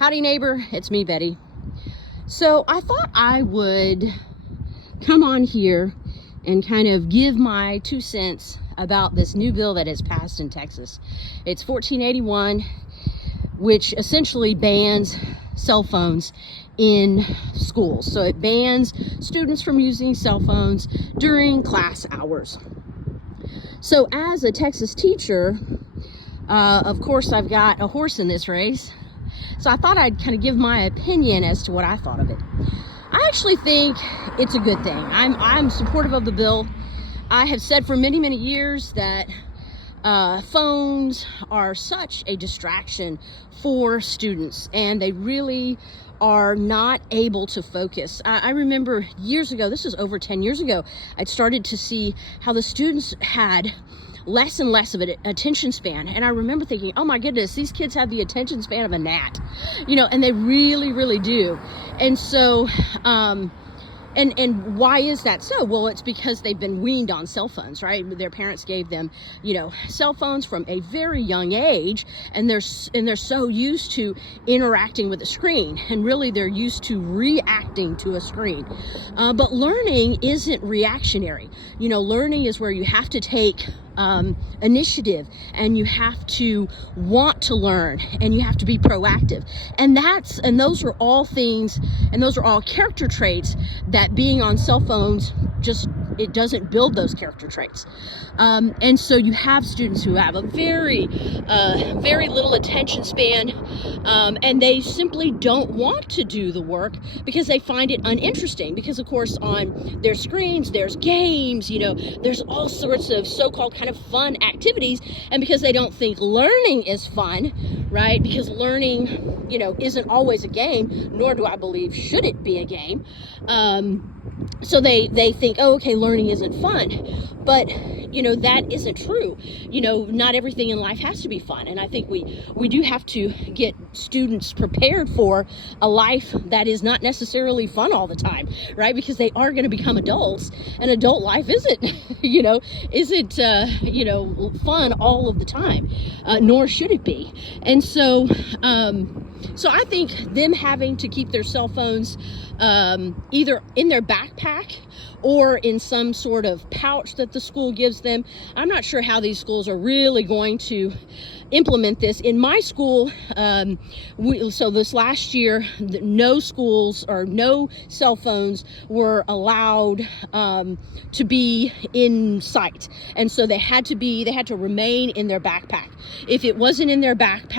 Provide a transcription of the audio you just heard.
Howdy neighbor, it's me, Betty. So I thought I would come on here and kind of give my 2 cents about this new bill that has passed in Texas. It's 1481, which essentially bans cell phones in schools. So it bans students from using cell phones during class hours. So as a Texas teacher, of course I've got a horse in this race. So I thought I'd kind of give my opinion as to what I thought of it. I actually think it's a good thing. I'm supportive of the bill. I have said for many, many years that phones are such a distraction for students, and they really are not able to focus. I remember years ago, this was over 10 years ago, I'd started to see how the students had less and less of an attention span. And I remember thinking, oh my goodness, these kids have the attention span of a gnat, and they really, really do. And so, and why is that so? Well, it's because they've been weaned on cell phones, right? Their parents gave them, cell phones from a very young age, and they're so used to interacting with a screen, and really they're used to reacting to a screen. But learning isn't reactionary. Learning is where you have to take initiative, and you have to want to learn, and you have to be proactive. And those are all things, and those are all character traits that being on cell phones it doesn't build those character traits. And so you have students who have a very little attention span, and they simply don't want to do the work because they find it uninteresting, because of course on their screens there's games, there's all sorts of so-called kind of fun activities, and because they don't think learning is fun, right? Because learning, isn't always a game, nor do I believe should it be a game. So they think, oh, okay, learning isn't fun. But, that isn't true. Not everything in life has to be fun. And I think we do have to get students prepared for a life that is not necessarily fun all the time, right? Because they are going to become adults, and adult life isn't, fun all of the time, nor should it be. And so, so I think them having to keep their cell phones either in their backpack or in some sort of pouch that the school gives them. I'm not sure how these schools are really going to implement this. In my school, so this last year, no schools or no cell phones were allowed to be in sight. And so they had to remain in their backpack. If it wasn't in their backpack,